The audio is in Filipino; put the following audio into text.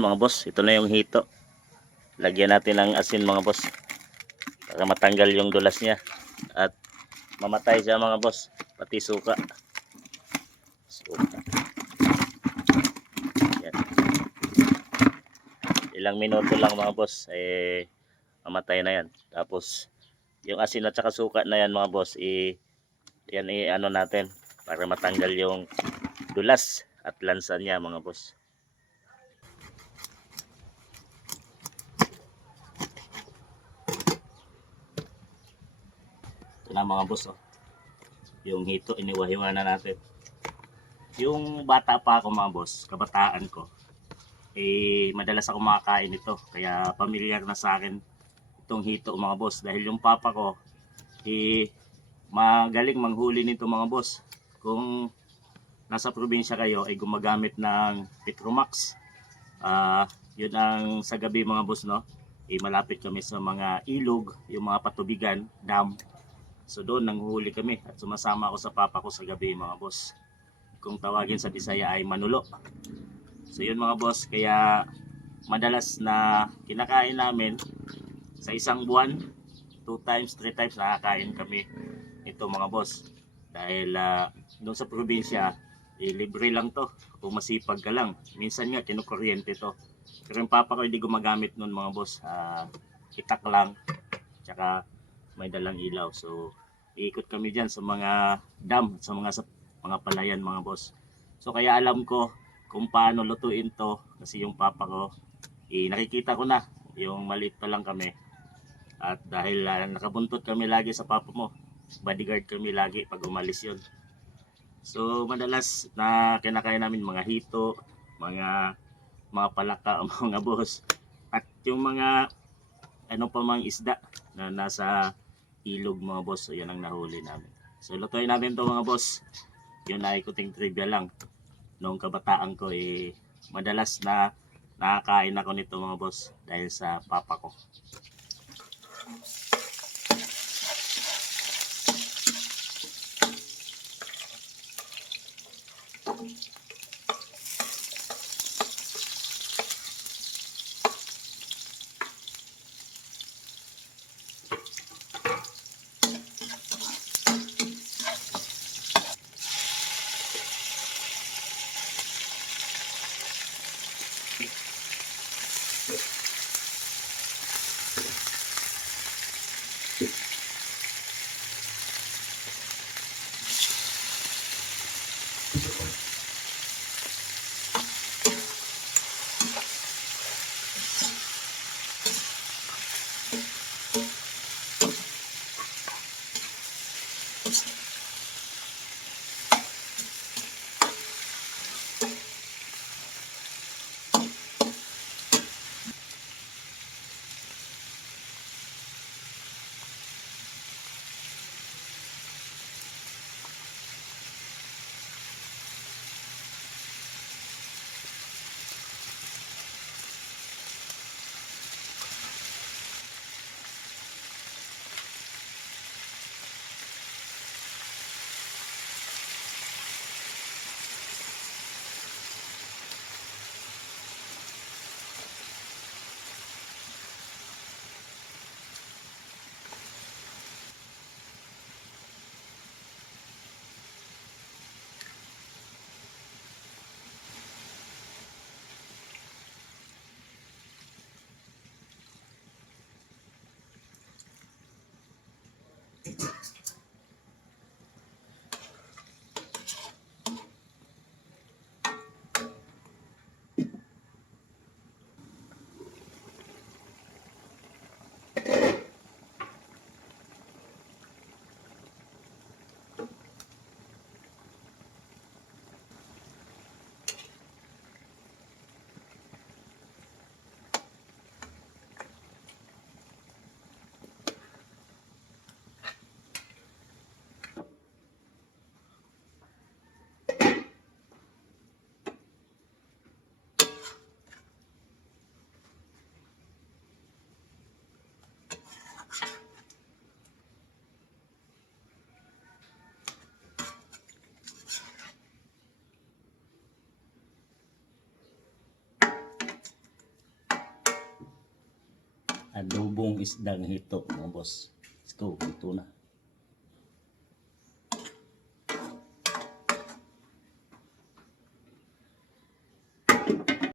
mga boss. Ito na yung hito. Lagyan natin ng asin mga boss para matanggal yung dulas niya at mamatay siya mga boss, pati suka. Yan. Ilang minuto lang mga boss mamatay na yan. Tapos yung asin at saka suka na yan mga boss, yan ano natin para matanggal yung dulas at lansa niya mga boss. Ito na mga boss, oh. Yung hito iniwahiwa na natin. Yung bata pa ako mga boss, kabataan ko, madalas ako makakain ito. Kaya pamilyar na sa akin itong hito mga boss. Dahil yung papa ko, magaling manghuli nito mga boss. Kung nasa probinsya kayo ay gumagamit ng Petromax. Yun ang sa gabi mga boss, no? Malapit kami sa mga ilog, yung mga patubigan, dam. So doon nanghuli kami at sumasama ako sa papa ko sa gabi mga boss. Kung tawagin sa Bisaya ay manulo. So yun mga boss, kaya madalas na kinakain namin sa isang buwan, 2 times, 3 times nakakain kami ito mga boss. Dahil doon sa probinsya, libre lang to kung masipag ka lang. Minsan nga kinukuryente to. Pero yung papa ko hindi gumagamit nun mga boss. Itak lang, tsaka may dalang ilaw. So iikot kami dyan sa mga dam, sa mga palayan mga boss. So kaya alam ko kung paano lutuin to kasi yung papa ko, nakikita ko na yung maliit pa lang kami. At dahil nakabuntot kami lagi sa papa mo, bodyguard kami lagi pag umalis yun. So madalas na kinakain namin mga hito, mga palaka, mga boss. At yung mga ano pa mang isda na nasa ilog mga boss, so yan ang nahuli namin. So lutuin natin to mga boss. Yun ay kuting trivia lang. Noong kabataan ko madalas na nakakain ako nito mga boss dahil sa papa ko. adobong isdang hito mga boss. Let's go, ito na.